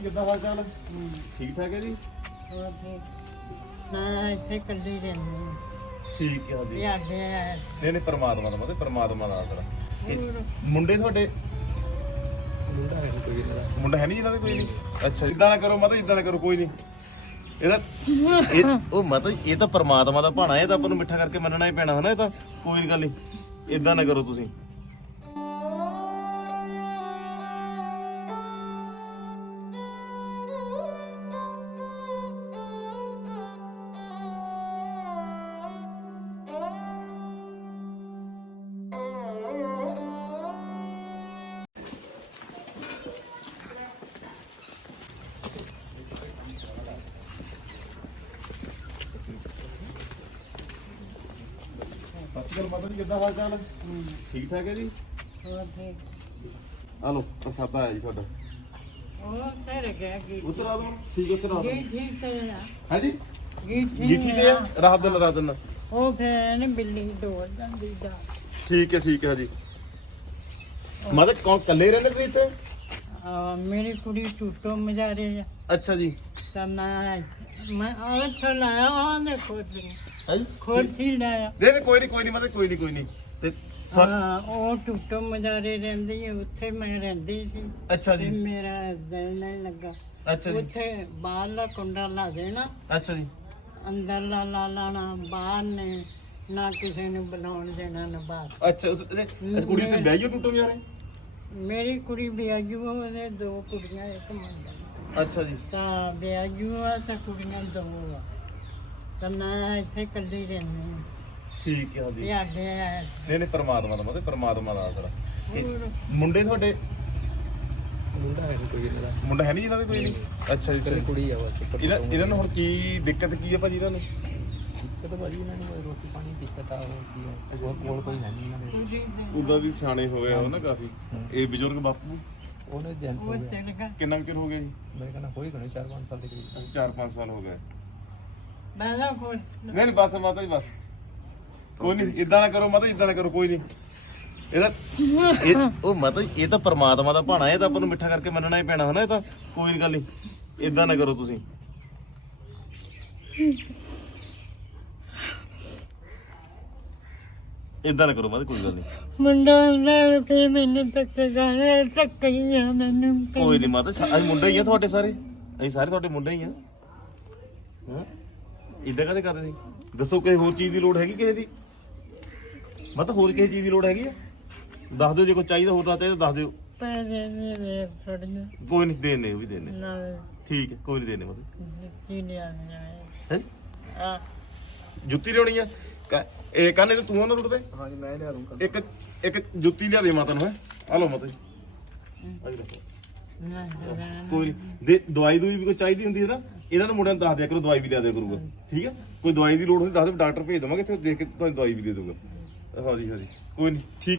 ਕਿੱਦਾਂ ਹਾਲ ਚਾਲ ਠੀਕ ਠਾਕ ਹੈ ਜੀ ਹੋਰ ਠੀਕ ਮੈਂ ਇੱਥੇ ਇਕੱਲੀ ਰਹਿੰਦੀ ਹਾਂ। ਠੀਕ ਹੈ ਜੀ ਸਾਡੇ ਨਹੀਂ ਨਹੀਂ ਪਰਮਾਤਮਾ ਦਾ ਮਤਲਬ ਪਰਮਾਤਮਾ ਦਾ ਆਸਰਾ ਹੋਰ ਮੁੰਡੇ ਤੁਹਾਡੇ ਮੁੰਡਾ ਹੈ ਨਹੀਂ ਇਹਨਾਂ ਦੇ ਕੋਈ ਨਹੀਂ ਅੱਛਾ ਇਦਾਂ ਨਾ ਕਰੋ ਮਤਲਬ ਇਦਾਂ ਨਾ ਕਰੋ ਕੋਈ ਨਹੀਂ ਇਹਦਾ ਉਹ ਮਤਲਬ ਇਹ ਤਾਂ ਪਰਮਾਤਮਾ ਦਾ ਭਾਣਾ ਇਹ ਤਾਂ ਆਪਾਂ ਨੂੰ ਮਿੱਠਾ ਕਰਕੇ ਮੰਨਣਾ ਹੀ ਪੈਣਾ ਹਨਾ ਇਹ ਤਾਂ ਕੋਈ ਨਹੀਂ ਗੱਲ ਨਹੀਂ ਇਦਾਂ ਨਾ ਕਰੋ ਤੁਸੀਂ ਸਤਿ ਮਾਤਾ ਜੀ ਕਿੱਦਾਂ ਹਾਲ ਚਾਲ ਠੀਕ ਠਾਕ ਹੈ ਜੀ ਹੋਰ ਠੀਕ ਆ ਲੋ ਪ੍ਰਸਾਦਾ ਆਇਆ ਜੀ ਤੁਹਾਡਾ ਉਹ ਤੇਰੇ ਗਿਆ ਕੀ ਉਤਰ ਆ ਦੋ ਠੀਕ ਹੈ ਕਰਾ ਦੋ ਜੀ ਠੀਕ ਤੇ ਆ ਹੈ ਜੀ ਜੀ ਜੀਠੀ ਤੇ ਰਾਤ ਦਿਨ ਉਹ ਫਿਰ ਨੇ ਬਿੱਲੀ ਦੌੜ ਜਾਂਦੀ ਦਾ ਠੀਕ ਹੈ ਜੀ ਮਤਲਬ ਕੌਣ ਕੱਲੇ ਰਹਿੰਦੇ ਤੁਸੀਂ ਇੱਥੇ ਮੇਰੀ ਕੁੜੀ ਟੁੱਟੋ ਮਜਾਰੇ ਆ ਅੱਛਾ ਜੀ ਤਾਂ ਮੈਂ ਉਹ ਤੋਂ ਲਾਇਆ ਉਹਨੇ ਖੋਦ ਹੈ ਜੀ ਖੋਦ ਹੀ ਲਾਇਆ ਨਹੀਂ ਕੋਈ ਨਹੀਂ ਮਤਲਬ ਕੋਈ ਨਹੀਂ ਤੇ ਹਾਂ ਉਹ ਟੁੱਟੋ ਮਜਾਰੇ ਰਹਿੰਦੀ ਹੈ ਉੱਥੇ ਮੈਂ ਰਹਿੰਦੀ ਸੀ ਅੱਛਾ ਤੇ ਜੀ ਮੇਰਾ ਦਿਲ ਨਹੀਂ ਲੱਗਾ ਅੱਛਾ ਜੀ ਉੱਥੇ ਬਾਹਰਲਾ ਕੁੰਡਾ ਲਾ ਦੇਣਾ ਅੱਛਾ ਜੀ ਅੰਦਰ ਲਾ ਲਾਣਾ ਬਾਹਰ ਨੇ ਨਾ ਕਿਸੇ ਨੂੰ ਬੁਲਾਉਣ ਦੇਣਾ ਨਾ ਬਾਹਰ ਅੱਛਾ ਕੁੜੀ ਉੱਥੇ ਵਿਆਹੀ ਟੁੱਟੋ ਯਾਰੇ ਮੇਰੀ ਕੁੜੀ ਵਿਆਹੂ ਉਹਦੇ ਦੋ ਕੁੜੀਆਂ ਇੱਕ ਮੁੰਡਾ ਅੱਛਾ ਜੀ ਤਾਂ ਵਿਆਹੂ ਆ ਤਾਂ ਕੁੜੀਆਂ ਦੋ ਆ ਤਾਂ ਮੈਂ ਇੱਥੇ ਇਕੱਲੀ ਰਹਿੰਦੀ ਹਾਂ ਠੀਕ ਹੈ ਜੀ ਸਾਡੇ ਨਹੀਂ ਪਰਮਾਤਮਾ ਦਾ ਮਤਲਬ ਪਰਮਾਤਮਾ ਦਾ ਆਸਰਾ ਹੋਰ ਮੁੰਡੇ ਤੁਹਾਡੇ ਮੁੰਡਾ ਹੈ ਨੀ ਕੋਈ ਇਹਨਾਂ ਦਾ ਮੁੰਡਾ ਹੈ ਨਹੀਂ ਇਹਨਾਂ ਦੇ ਕੋਈ ਨਹੀਂ ਅੱਛਾ ਜੀ ਇਕੱਲੀ ਕੁੜੀ ਆ ਬਸ ਇੱਕ ਇਹਨਾਂ ਨੂੰ ਹੁਣ ਕੀ ਦਿੱਕਤ ਕੀ ਹੈ ਭਾਜੀ ਇਹਨਾਂ ਨੂੰ ਦਿੱਕਤ ਭਾਜੀ ਇਹਨਾਂ ਨੂੰ ਰੋਟੀ ਪਾਣੀ ਦੀ ਦਿੱਕਤ ਆ ਹੋਰ ਕੀ ਆ ਹੋਰ ਕੋਲ ਕੋਈ ਹੈ ਨਹੀਂ ਇਹਨਾਂ ਦੇ ਕੁੜੀ ਦੇ ਉਹਦਾ ਵੀ ਸਿਆਣੇ ਹੋ ਗਏ ਹੋ ਨਾ ਕਾਫੀ ਇਹ ਬਜ਼ੁਰਗ ਬਾਪੂ ਉਹਨੇ ਜੈਂਟ ਹੋ ਉਹ ਗਿਆ ਚਲ ਗਿਆ ਕਿੰਨਾ ਕੁ ਚਿਰ ਹੋ ਗਿਆ ਜੀ ਮੇਰੇ ਕਹਿੰਦਾ ਹੋਈ ਗਣੇ 4-5 ਸਾਲ ਦੇ ਕਰੀਬ ਅਸੀਂ 4-5 ਸਾਲ ਹੋ ਗਏ ਮੈਂ ਨਾ ਖੋਲ ਨਹੀਂ ਬਸ ਮਾਤਾ ਜੀ ਬਸ ਕੋਈ ਨਹੀਂ ਇਦਾਂ ਨਾ ਕਰੋ ਮਾਤਾ ਇਦਾਂ ਨਾ ਕਰੋ ਕੋਈ ਨਹੀਂ ਇਹਦਾ ਉਹ ਮਤਲਬ ਇਹ ਤਾਂ ਪਰਮਾਤਮਾ ਦਾ ਭਾਣਾ ਇਹ ਤਾਂ ਆਪਾਂ ਨੂੰ ਮਿੱਠਾ ਕਰਕੇ ਮੰਨਣਾ ਹੀ ਪੈਣਾ ਹਨਾ ਇਹ ਤਾਂ ਕੋਈ ਨਹੀਂ ਗੱਲ ਨਹੀਂ ਇਦਾਂ ਨਾ ਕਰੋ ਤੁਸੀਂ ਇਦਾਂ ਨਾ ਕਰੋ ਮਾਤਾ ਕੋਈ ਗੱਲ ਨਹੀਂ ਮੁੰਡਾ ਨਾ ਤੇ ਮੈਨੂੰ ਤੱਕ ਗਾਣਾ ਤੱਕ ਹੀ ਆ ਮੈਨੂੰ ਕੋਈ ਨਹੀਂ ਮਾਤਾ ਅਸੀਂ ਮੁੰਡੇ ਹੀ ਆ ਤੁਹਾਡੇ ਸਾਰੇ ਅਸੀਂ ਸਾਰੇ ਤੁਹਾਡੇ ਮੁੰਡੇ ਹੀ ਆ ਹਾਂ ਇਦਾਂ ਕਦੇ ਕਰਦੇ ਸੀ ਦੱਸੋ ਕਿਸੇ ਹੋਰ ਚੀਜ਼ ਦੀ ਲੋੜ ਹੈਗੀ ਕਿਸੇ ਦੀ ਮਤਲਬ ਹੋਰ ਕਿਸੇ ਚੀਜ਼ ਦੀ ਲੋੜ ਹੈਗੀ ਆ ਦੱਸ ਦਿਓ ਜੇ ਕੋਈ ਚਾਹੀਦਾ ਹੋਦਾ ਚਾਹੀਦਾ ਦੱਸ ਦਿਓ ਪੈਸੇ ਮੇਰੇ ਫੜਨ ਕੋਈ ਨਹੀਂ ਦੇਣੇ ਉਹ ਵੀ ਦੇਣੇ ਨਾ ਠੀਕ ਹੈ ਕੋਈ ਨਹੀਂ ਦੇਣੇ ਮਤਲਬ ਕੀ ਲਿਆ ਹੈ ਆ ਜੁੱਤੀ ਲਿਆਉਣੀ ਆ ਇਹ ਕਾਨੇ ਤੂੰ ਉਹਨਾਂ ਰੁੱਟ ਤੇ ਹਾਂਜੀ ਮੈਂ ਲਿਆ ਦੂੰਗਾ ਇੱਕ ਜੁੱਤੀ ਲਿਆ ਦੇ ਮਾਤਾ ਨੂੰ ਹੈ ਆ ਲਓ ਮਾਤਾ ਜੀ ਆ ਜੀ ਰੱਖੋ ਨਾ ਕੋਈ ਨਹੀਂ ਦੇ ਦਵਾਈ ਦੂਈ ਵੀ ਕੋਈ ਚਾਹੀਦੀ ਹੁੰਦੀ ਹੈ ਨਾ ਇਹਨਾਂ ਨੂੰ ਮੁੰਡਿਆਂ ਨੂੰ ਦੱਸ ਦਿਆ ਕਰੋ ਦਵਾਈ ਵੀ ਲਿਆ ਦਿਆ ਕਰੂਗਾ ਠੀਕ ਹੈ ਕੋਈ ਦਵਾਈ ਦੀ ਲੋੜ ਹੁੰਦੀ ਦੱਸ ਦਿਓ ਡਾਕਟਰ ਭੇਜ ਦੇਵਾਂਗੇ ਇੱਥੇ ਦੇਖ ਕੇ ਤੁਹਾਨੂੰ ਦਵਾਈ ਵੀ ਦੇ ਦੂਗਾ ਹਾਂਜੀ ਕੋਈ ਨਹੀਂ ਠੀਕ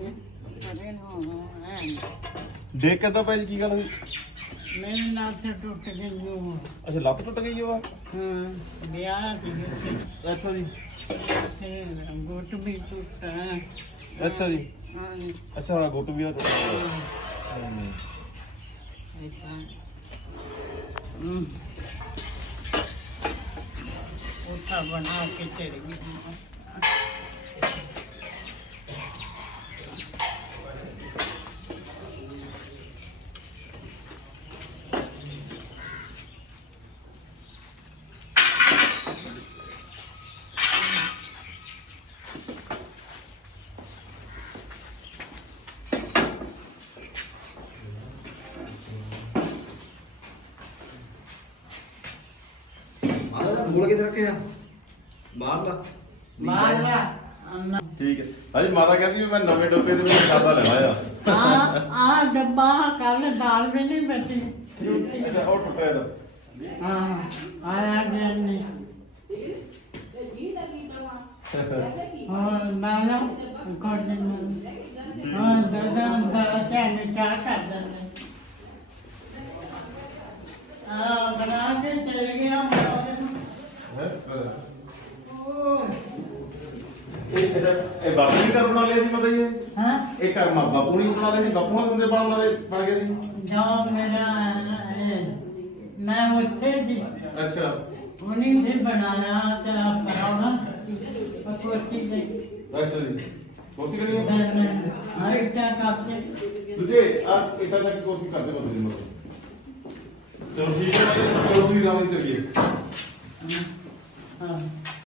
ਦੇਖ ਕੇ ਤਾਂ ਭਾਈ ਕੀ ਗੱਲ ਹੋਈ ਮੇਰੇ ਨਾਲ ਤੇ ਟੁੱਟ ਗਈ ਉਹ ਅੱਛਾ ਲੱਤ ਟੁੱਟ ਗਈ ਉਹ ਹਾਂ ਵਿਆਹ ਦੀ ਅੱਛਾ ਜੀ ਤੇ ਗੁੱਟ ਵੀ ਟੁੱਟਾ ਅੱਛਾ ਜੀ ਹਾਂ ਅੱਛਾ ਗੋਟੂ ਵੀ ਆ ਟੁੱਟ ਗਿਆ ਐਸਾ ਉਹ ਤਾਂ ਬਣਾ ਕੇ ਚੜ ਗਈ ਮੂਲ ਕਿੱਥੇ ਰੱਖਿਆ ਬਾਹਰਲਾ ਮਾਰਿਆ ਠੀਕ ਹੈ ਹਾਂਜੀ ਮਾਤਾ ਕਹਿੰਦੀ ਵੀ ਮੈਂ ਨਵੇਂ ਡੱਬੇ ਦੇ ਵਿੱਚ ਸਾਦਾ ਲੈਣਾ ਆ ਡੱਬਾ ਕੱਲ ਦਾਲ ਵੀ ਨਹੀਂ ਬਚੀ ਅੱਛਾ ਉਹ ਟੁੱਟਿਆ ਇਹਦਾ ਹਾਂ ਆਇਆ ਜੈਨੀ ਹਾਂ ਨਾਨਾ ਕਰ ਦਿੰਦਾ ਹਾਂ ਦਾਦਾ ਚਾਹ ਕਰ ਦਿੰਦਾ ਆ ਬਣਾ ਕੇ ਚਲ ਗਿਆ ਇਹ ਬਾਪੂ ਨੇ ਘਰ ਬਣਾ ਲਿਆ ਸੀ ਪਤਾ ਹੀ ਹੈ ਹਾਂ ਇਹ ਘਰ ਬਾਪੂ ਨੇ ਬਣਾ ਲਿਆ ਸੀ ਬਾਪੂ ਨੇ ਬੰਦੇ ਬਣ ਗਏ ਸੀ ਜਾ ਮੇਰਾ ਅੱਛਾ ਉਹਨੇ ਫਿਰ ਬਣਾਇਆ ਤੇ ਪਰਾਉਣਾ ਪਕੋਟੀ ਦੇ ਅੱਛਾ ਜੀ ਕੁਰਸੀ ਕਿਹੜੀ ਹੈ ਮੈਂ ਆਈ ਤਾਂ ਕਾਪਤੇ ਦੂਜੇ ਆ ਇਟਾ ਤੱਕ ਕੁਰਸੀ ਕਰਦੇ ਬਦਲ ਜੀ ਮਤਲਬ ਚਲੋ ਠੀਕ ਹੈ ਚਲੋ ਤੁਸੀਂ ਰਾਹ ਚੱਲੀਏ ਹਾਂ